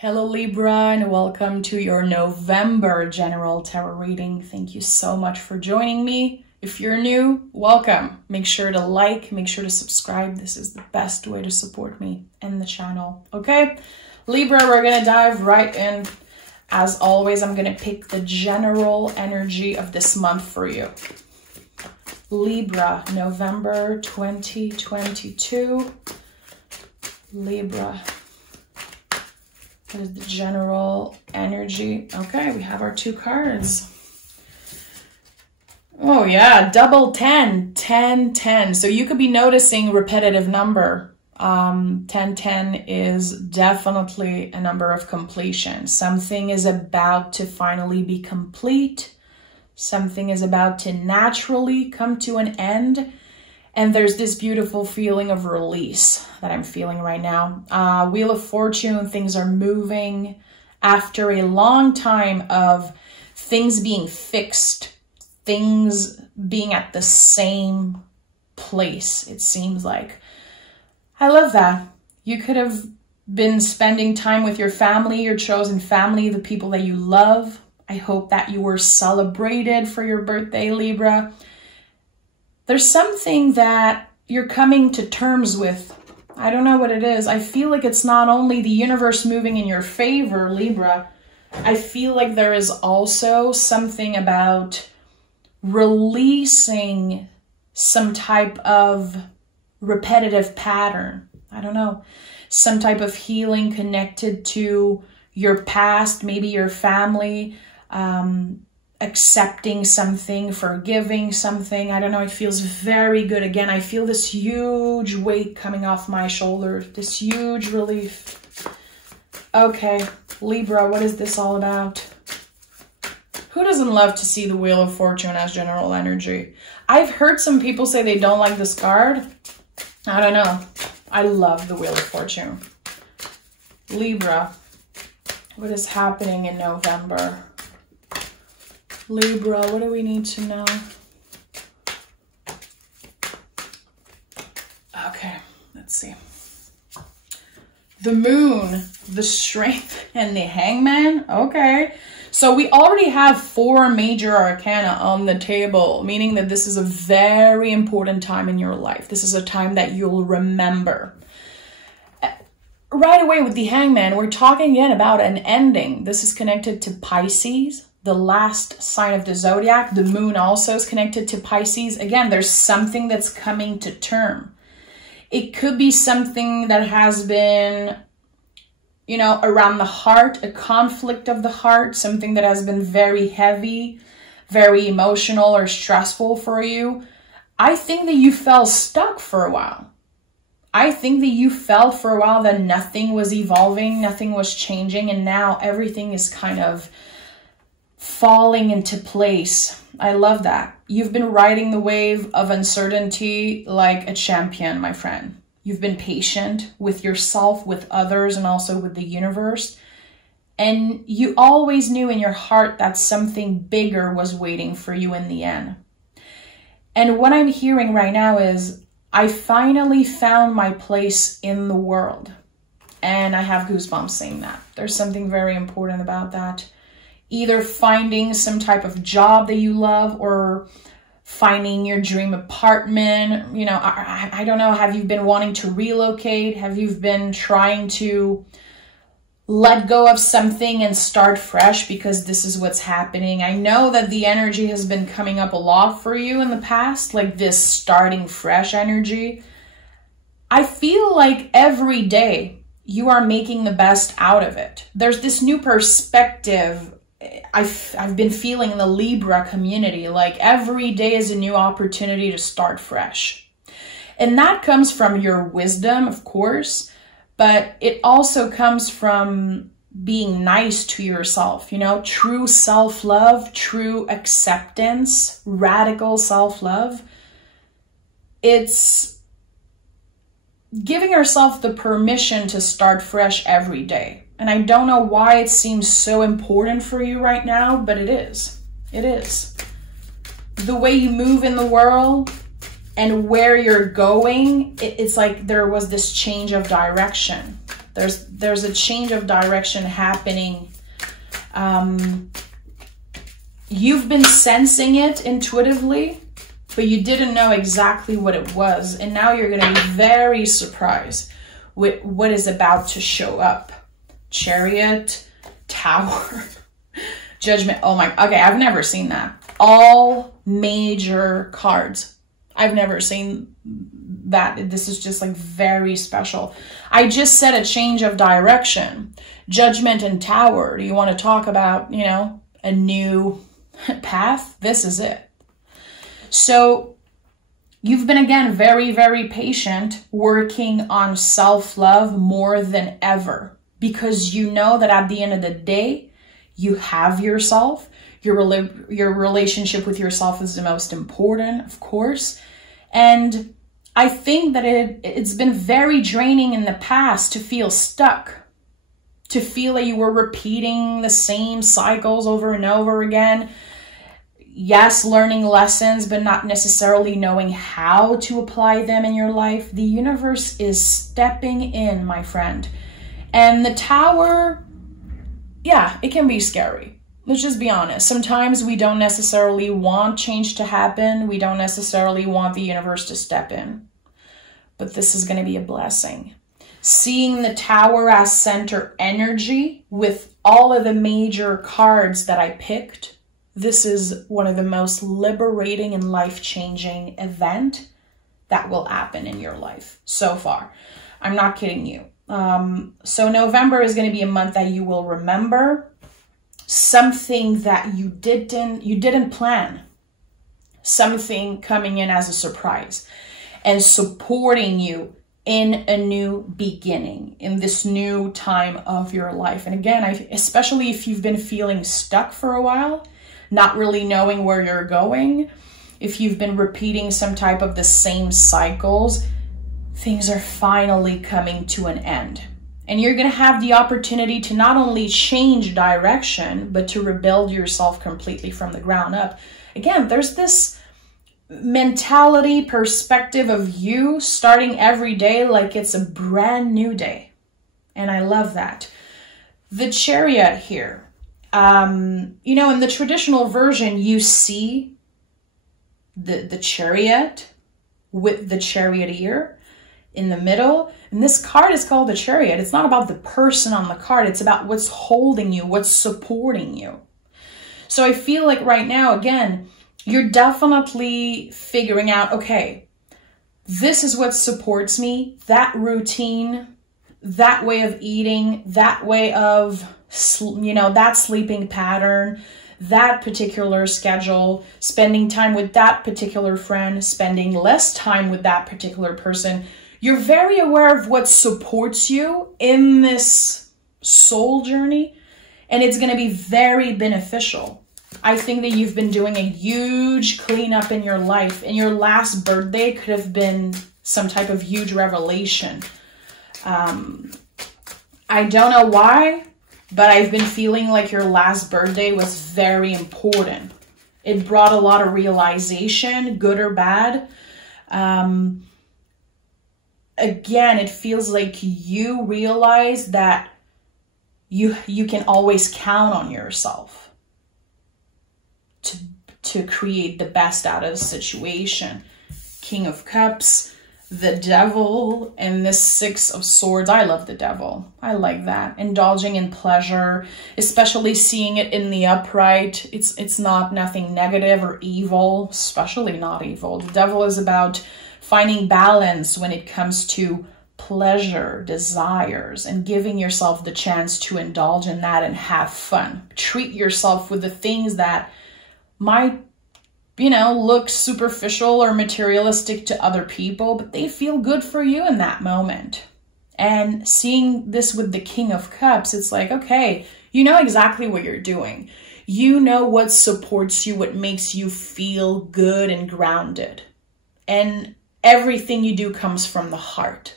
Hello Libra, and welcome to your November general tarot reading. Thank you so much for joining me. If you're new, welcome. Make sure to like, make sure to subscribe. This is the best way to support me and the channel. Okay, Libra, we're gonna dive right in. As always, I'm gonna pick the general energy of this month for you. Libra, November 2022. Libra. What is the general energy? Okay, we have our two cards. Oh yeah, double 10, 10, 10. So you could be noticing repetitive number. 10, 10 is definitely a number of completion. Something is about to finally be complete. Something is about to naturally come to an end. And there's this beautiful feeling of release that I'm feeling right now. Wheel of Fortune, things are moving after a long time of things being fixed, things being at the same place, it seems like. I love that. You could have been spending time with your family, your chosen family, the people that you love. I hope that you were celebrated for your birthday, Libra. There's something that you're coming to terms with. I don't know what it is. I feel like it's not only the universe moving in your favor, Libra. I feel like there is also something about releasing some type of repetitive pattern. I don't know. Some type of healing connected to your past, maybe your family, accepting something, forgiving something. I don't know, it feels very good. Again, I feel this huge weight coming off my shoulders, this huge relief. Okay, Libra, what is this all about? Who doesn't love to see the Wheel of Fortune as general energy? I've heard some people say they don't like this card. I don't know. I love the Wheel of Fortune. Libra, what is happening in November? Libra, what do we need to know? Okay, let's see. The Moon, the Strength, and the Hangman. Okay, so we already have 4 major arcana on the table, meaning that this is a very important time in your life. This is a time that you'll remember. Right away with the Hangman, we're talking again about an ending. This is connected to Pisces, the last sign of the zodiac. The Moon also is connected to Pisces. Again, there's something that's coming to term. It could be something that has been, you know, around the heart, a conflict of the heart, something that has been very heavy, very emotional or stressful for you. I think that you felt stuck for a while. I think that you felt for a while that nothing was evolving, nothing was changing, and now everything is kind of falling into place. I love that. You've been riding the wave of uncertainty like a champion, my friend. You've been patient with yourself, with others, and also with the universe. And you always knew in your heart that something bigger was waiting for you in the end. And what I'm hearing right now is, I finally found my place in the world. And I have goosebumps saying that. There's something very important about that. Either finding some type of job that you love or finding your dream apartment. You know, I don't know. Have you been wanting to relocate? Have you been trying to let go of something and start fresh because this is what's happening? I know that the energy has been coming up a lot for you in the past, like this starting fresh energy. I feel like every day you are making the best out of it. There's this new perspective I've been feeling in the Libra community, like every day is a new opportunity to start fresh. And that comes from your wisdom, of course, but it also comes from being nice to yourself, you know, true self-love, true acceptance, radical self-love. It's giving yourself the permission to start fresh every day. And I don't know why it seems so important for you right now, but it is. It is. The way you move in the world and where you're going, it's like there was this change of direction. There's a change of direction happening. You've been sensing it intuitively, but you didn't know exactly what it was. And now you're going to be very surprised with what is about to show up. Chariot, Tower, Judgment. Oh my, okay, I've never seen that. All major cards. I've never seen that. This is just like very special. I just said a change of direction. Judgment and Tower. Do you want to talk about, you know, a new path? This is it. So you've been, again, very, very patient, working on self-love more than ever, because you know that at the end of the day, you have yourself. Your relationship with yourself is the most important, of course. And I think that it's been very draining in the past to feel stuck, to feel that you were repeating the same cycles over and over again. Yes, learning lessons, but not necessarily knowing how to apply them in your life. The universe is stepping in, my friend. And the Tower, yeah, it can be scary. Let's just be honest. Sometimes we don't necessarily want change to happen. We don't necessarily want the universe to step in. But this is going to be a blessing. Seeing the Tower as center energy with all of the major cards that I picked, this is one of the most liberating and life-changing event that will happen in your life so far. I'm not kidding you. So November is going to be a month that you will remember something that you didn't plan, something coming in as a surprise and supporting you in a new beginning, in this new time of your life. And again, especially if you've been feeling stuck for a while, not really knowing where you're going, if you've been repeating some type of the same cycles, things are finally coming to an end. And you're going to have the opportunity to not only change direction, but to rebuild yourself completely from the ground up. Again, there's this mentality, perspective of you starting every day like it's a brand new day. And I love that. The Chariot here. You know, in the traditional version, you see the chariot with the charioteer in the middle. And this card is called the Chariot. It's not about the person on the card. It's about what's holding you, what's supporting you. So I feel like right now, again, you're definitely figuring out, okay, this is what supports me, that routine, that way of eating, that way of, you know, that sleeping pattern, that particular schedule, spending time with that particular friend, spending less time with that particular person. You're very aware of what supports you in this soul journey, and it's going to be very beneficial. I think that you've been doing a huge cleanup in your life, and your last birthday could have been some type of huge revelation. I don't know why, but I've been feeling like your last birthday was very important. It brought a lot of realization, good or bad. Again, it feels like you realize that you can always count on yourself to create the best out of the situation. King of Cups, the Devil, and the Six of Swords. I love the Devil. I like that. Indulging in pleasure, especially seeing it in the upright. It's not nothing negative or evil, especially not evil. The Devil is about finding balance when it comes to pleasure, desires, and giving yourself the chance to indulge in that and have fun. Treat yourself with the things that might, you know, look superficial or materialistic to other people, but they feel good for you in that moment. And seeing this with the King of Cups, it's like, okay, you know exactly what you're doing. You know what supports you, what makes you feel good and grounded. And everything you do comes from the heart.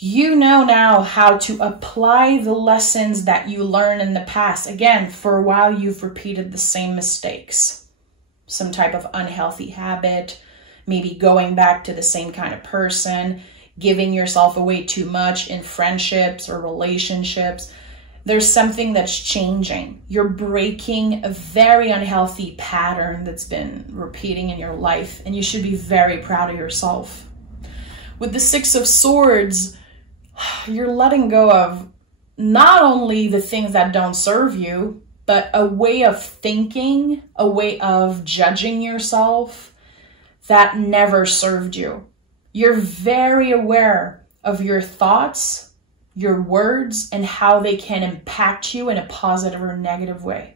You know now how to apply the lessons that you learned in the past. Again, for a while, you've repeated the same mistakes. Some type of unhealthy habit, maybe going back to the same kind of person, giving yourself away too much in friendships or relationships. There's something that's changing. You're breaking a very unhealthy pattern that's been repeating in your life, and you should be very proud of yourself. With the Six of Swords, you're letting go of not only the things that don't serve you, but a way of thinking, a way of judging yourself that never served you. You're very aware of your thoughts, your words, and how they can impact you in a positive or negative way.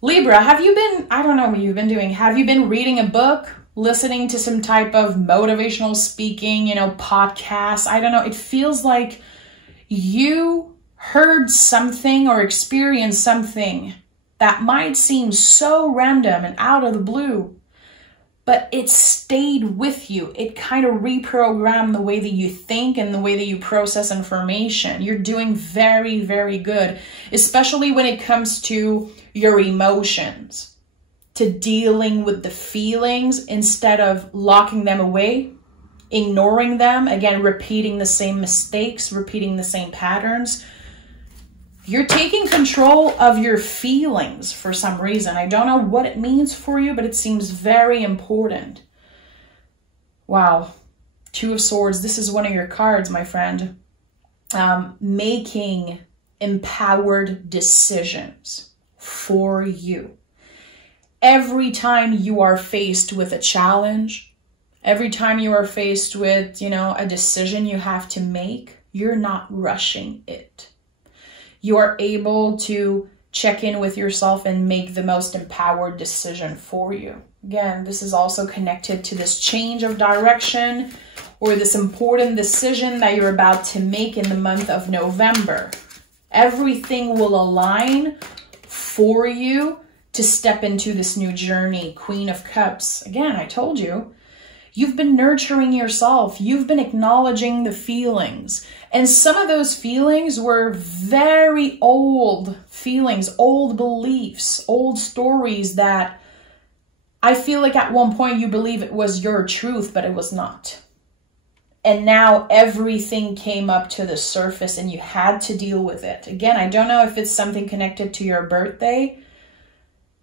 Libra, have you been, I don't know what you've been doing. Have you been reading a book, listening to some type of motivational speaking, podcast? I don't know. It feels like you heard something or experienced something that might seem so random and out of the blue, but it stayed with you. It kind of reprogrammed the way that you think and the way that you process information. You're doing very, very good, especially when it comes to your emotions, to dealing with the feelings instead of locking them away, ignoring them, again, repeating the same mistakes, repeating the same patterns. You're taking control of your feelings for some reason. I don't know what it means for you, but it seems very important. Wow. Two of Swords. This is one of your cards, my friend. Making empowered decisions for you. Every time you are faced with a challenge, every time you are faced with, a decision you have to make, you're not rushing it. You are able to check in with yourself and make the most empowered decision for you. Again, this is also connected to this change of direction or this important decision that you're about to make in the month of November. Everything will align for you to step into this new journey. Queen of Cups. Again, I told you, you've been nurturing yourself. You've been acknowledging the feelings. And some of those feelings were very old feelings, old beliefs, old stories that I feel like at one point you believe it was your truth, but it was not. And now everything came up to the surface and you had to deal with it. Again, I don't know if it's something connected to your birthday,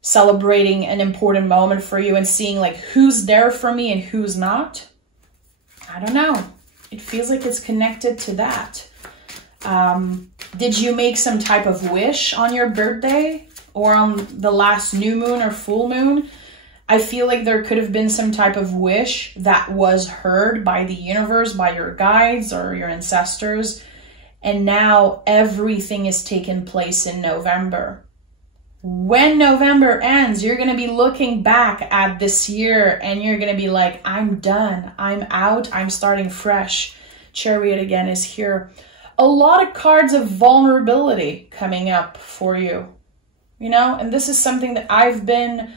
celebrating an important moment for you and seeing like who's there for me and who's not. I don't know. It feels like it's connected to that. Did you make some type of wish on your birthday or on the last new moon or full moon? I feel like there could have been some type of wish that was heard by the universe, by your guides or your ancestors. And now everything is taking place in November. When November ends, you're going to be looking back at this year and you're going to be like, I'm done. I'm out. I'm starting fresh. Chariot again is here. A lot of cards of vulnerability coming up for you, and this is something that I've been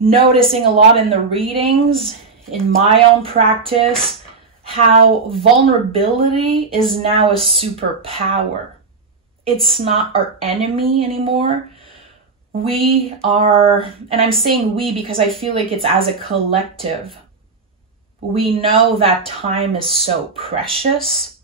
noticing a lot in the readings, in my own practice, how vulnerability is now a superpower. It's not our enemy anymore. We are, and I'm saying we because I feel like it's as a collective. We know that time is so precious.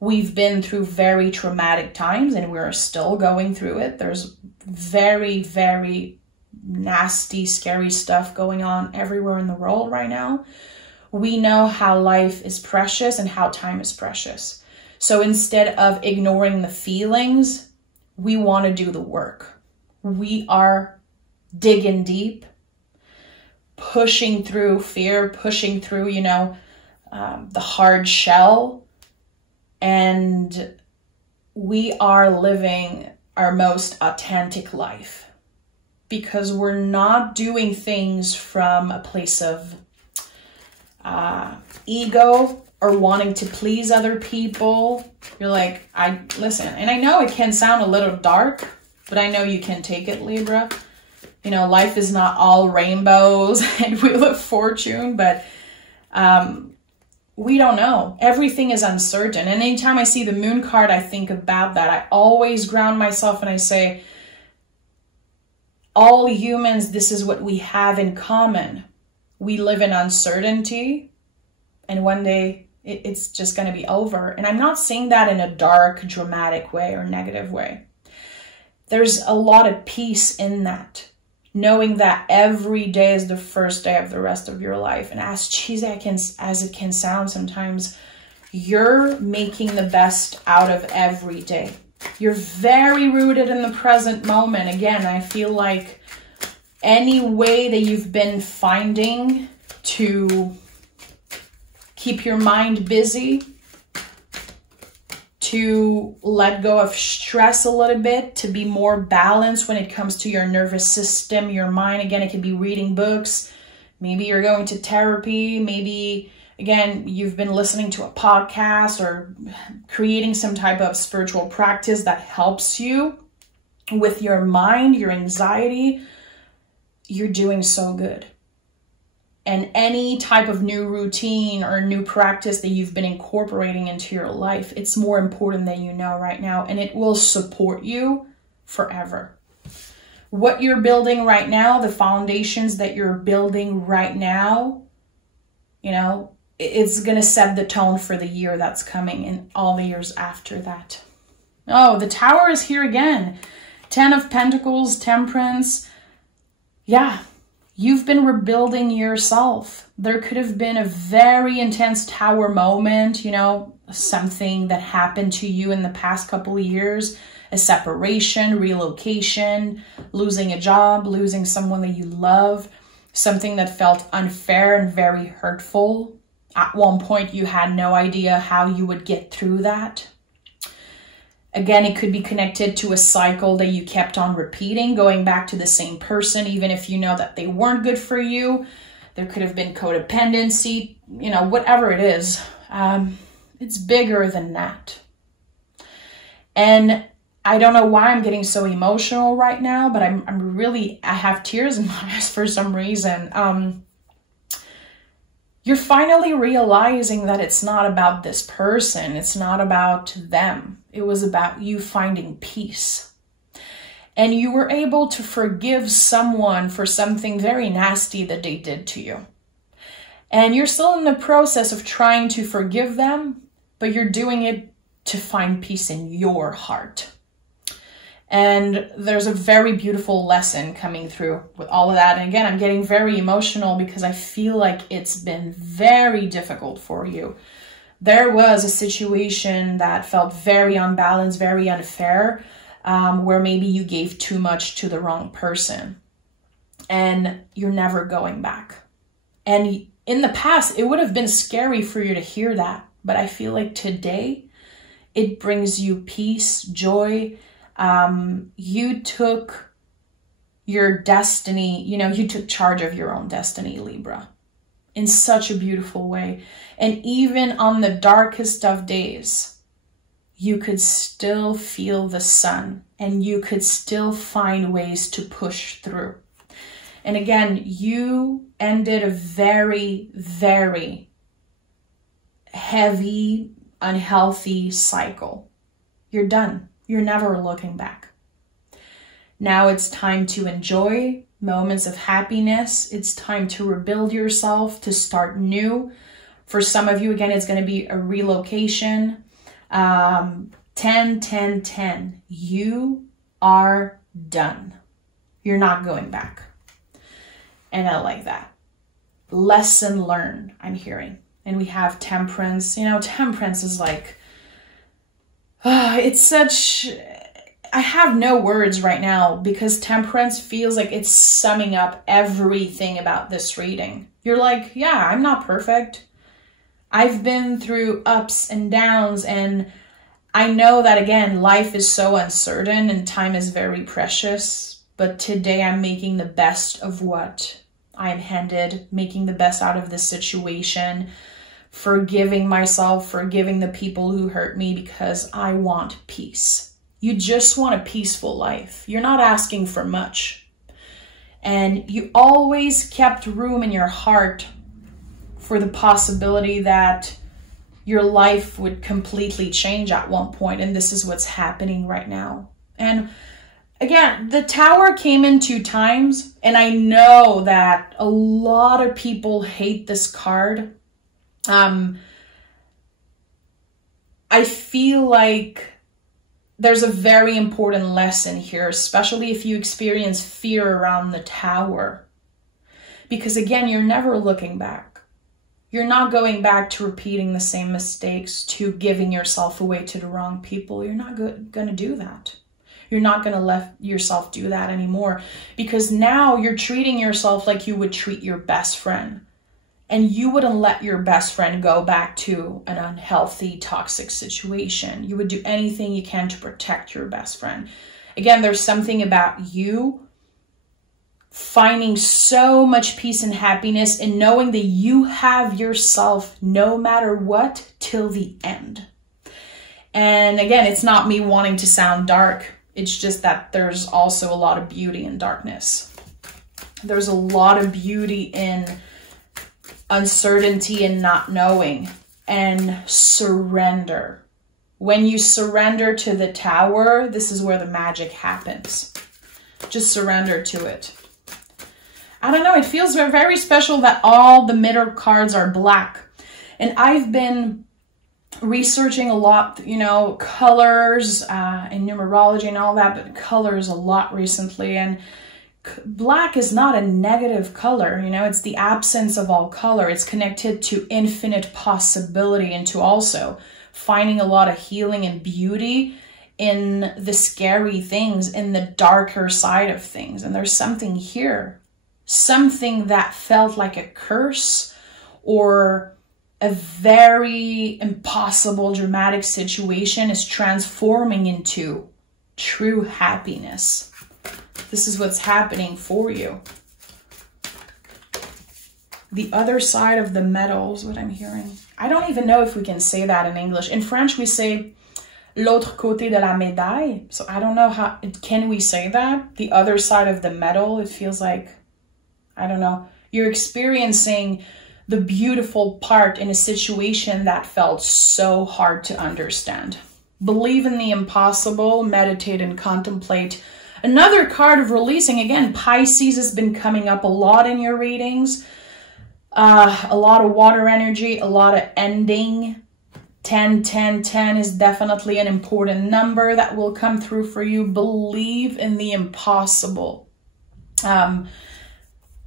We've been through very traumatic times and we're still going through it. There's very, very nasty, scary stuff going on everywhere in the world right now. We know how life is precious and how time is precious. So instead of ignoring the feelings, we want to do the work. We are digging deep, pushing through fear, pushing through, the hard shell. And we are living our most authentic life because we're not doing things from a place of ego or wanting to please other people. You're like, listen, and I know it can sound a little dark, but I know you can take it, Libra. Life is not all rainbows and Wheel of Fortune, but we don't know. Everything is uncertain. And anytime I see the moon card, I think about that. I always ground myself and I say, all humans, this is what we have in common. We live in uncertainty. And one day It's just going to be over. And I'm not saying that in a dark, dramatic way or negative way. There's a lot of peace in that, knowing that every day is the first day of the rest of your life. And as cheesy as it can sound sometimes, you're making the best out of every day. You're very rooted in the present moment. Again, I feel like any way that you've been finding to keep your mind busy, to let go of stress a little bit, to be more balanced when it comes to your nervous system, your mind. Again, it could be reading books. Maybe you're going to therapy. Maybe, again, you've been listening to a podcast or creating some type of spiritual practice that helps you with your mind, your anxiety. You're doing so good. And any type of new routine or new practice that you've been incorporating into your life, it's more important than you know right now, and it will support you forever. What you're building right now, the foundations that you're building right now, you know, it's going to set the tone for the year that's coming and all the years after that. Oh, the Tower is here again. 10 of Pentacles, Temperance. Yeah. You've been rebuilding yourself. There could have been a very intense Tower moment, you know, something that happened to you in the past couple of years, a separation, relocation, losing a job, losing someone that you love, something that felt unfair and very hurtful. At one point, you had no idea how you would get through that. Again, it could be connected to a cycle that you kept on repeating, going back to the same person, even if you know that they weren't good for you. There could have been codependency, you know, whatever it is. It's bigger than that. And I don't know why I'm getting so emotional right now, but I have tears in my eyes for some reason. You're finally realizing that it's not about this person. It's not about them. It was about you finding peace. And you were able to forgive someone for something very nasty that they did to you. And you're still in the process of trying to forgive them, but you're doing it to find peace in your heart. And there's a very beautiful lesson coming through with all of that. And again, I'm getting very emotional because I feel like it's been very difficult for you. There was a situation that felt very unbalanced, very unfair, where maybe you gave too much to the wrong person. And you're never going back. And in the past, it would have been scary for you to hear that. But I feel like today, it brings you peace, joy. You took your destiny, you know, you took charge of your own destiny, Libra, in such a beautiful way. And even on the darkest of days, you could still feel the sun and you could still find ways to push through. And again, you ended a very, very heavy, unhealthy cycle. You're done. You're never looking back. Now it's time to enjoy moments of happiness. It's time to rebuild yourself, to start new. For some of you, again, it's going to be a relocation. 10, 10, 10. You are done. You're not going back. And I like that. Lesson learned, I'm hearing. And we have Temperance. You know, Temperance is like, it's such, I have no words right now because Temperance feels like it's summing up everything about this reading. You're like, yeah, I'm not perfect. I've been through ups and downs, and I know that, again, life is so uncertain and time is very precious, but today I'm making the best of what I'm handed, making the best out of this situation, forgiving myself, forgiving the people who hurt me because I want peace. You just want a peaceful life. You're not asking for much. And you always kept room in your heart for the possibility that your life would completely change at one point. And this is what's happening right now. And again, the Tower came in 2 times. And I know that a lot of people hate this card. I feel like there's a very important lesson here, especially if you experience fear around the Tower. Because again, you're never looking back. You're not going back to repeating the same mistakes, to giving yourself away to the wrong people. You're not going to do that. You're not going to let yourself do that anymore, because now you're treating yourself like you would treat your best friend. And you wouldn't let your best friend go back to an unhealthy, toxic situation. You would do anything you can to protect your best friend. Again, there's something about you finding so much peace and happiness in knowing that you have yourself no matter what till the end. And again, it's not me wanting to sound dark. It's just that there's also a lot of beauty in darkness. There's a lot of beauty in uncertainty and not knowing, and surrender. When you surrender to the Tower, this is where the magic happens. Just surrender to it. I don't know, it feels very special that all the middle cards are black. And I've been researching a lot, you know, colors and numerology and all that, but colors a lot recently. And black is not a negative color, you know, it's the absence of all color. It's connected to infinite possibility and to also finding a lot of healing and beauty in the scary things, in the darker side of things. And there's something here, something that felt like a curse or a very impossible, dramatic situation is transforming into true happiness. This is what's happening for you. The other side of the medal is what I'm hearing. I don't even know if we can say that in English. In French, we say l'autre côté de la médaille. So I don't know how, can we say that? The other side of the medal, it feels like, I don't know. You're experiencing the beautiful part in a situation that felt so hard to understand. Believe in the impossible, meditate and contemplate. Another card of releasing, again, Pisces has been coming up a lot in your readings. A lot of water energy, a lot of ending. 10, 10, 10 is definitely an important number that will come through for you. Believe in the impossible.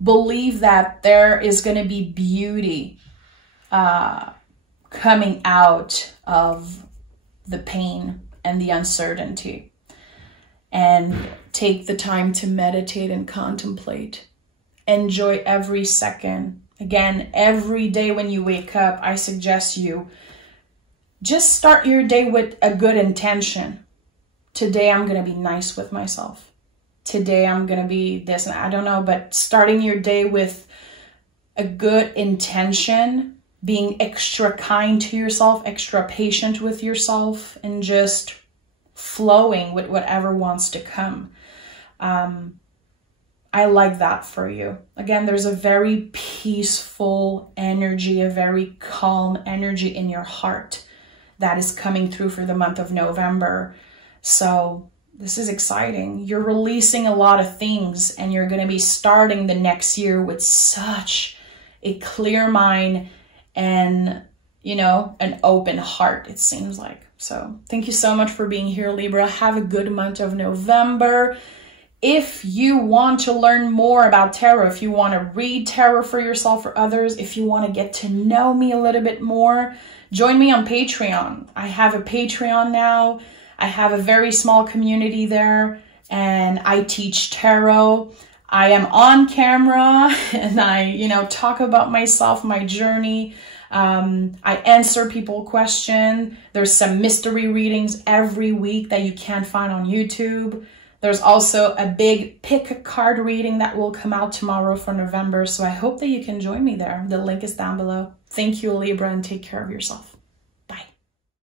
Believe that there is going to be beauty coming out of the pain and the uncertainty. And take the time to meditate and contemplate. Enjoy every second. Again, every day when you wake up, I suggest you just start your day with a good intention. Today, I'm going to be nice with myself. Today, I'm going to be this, and I don't know, but starting your day with a good intention, being extra kind to yourself, extra patient with yourself, and just flowing with whatever wants to come. I like that for you. Again, there's a very peaceful energy, a very calm energy in your heart that is coming through for the month of November. So this is exciting. You're releasing a lot of things, and you're going to be starting the next year with such a clear mind and, you know, an open heart, it seems like. So thank you so much for being here, Libra. Have a good month of November. If you want to learn more about tarot, if you want to read tarot for yourself or others, if you want to get to know me a little bit more, join me on Patreon. I have a Patreon now. I have a very small community there, and I teach tarot. I am on camera, and I, you know, talk about myself, my journey. I answer people's questions. There's some mystery readings every week that you can't find on YouTube. There's also a big pick a card reading that will come out tomorrow for November. So I hope that you can join me there. The link is down below. Thank you, Libra, and take care of yourself.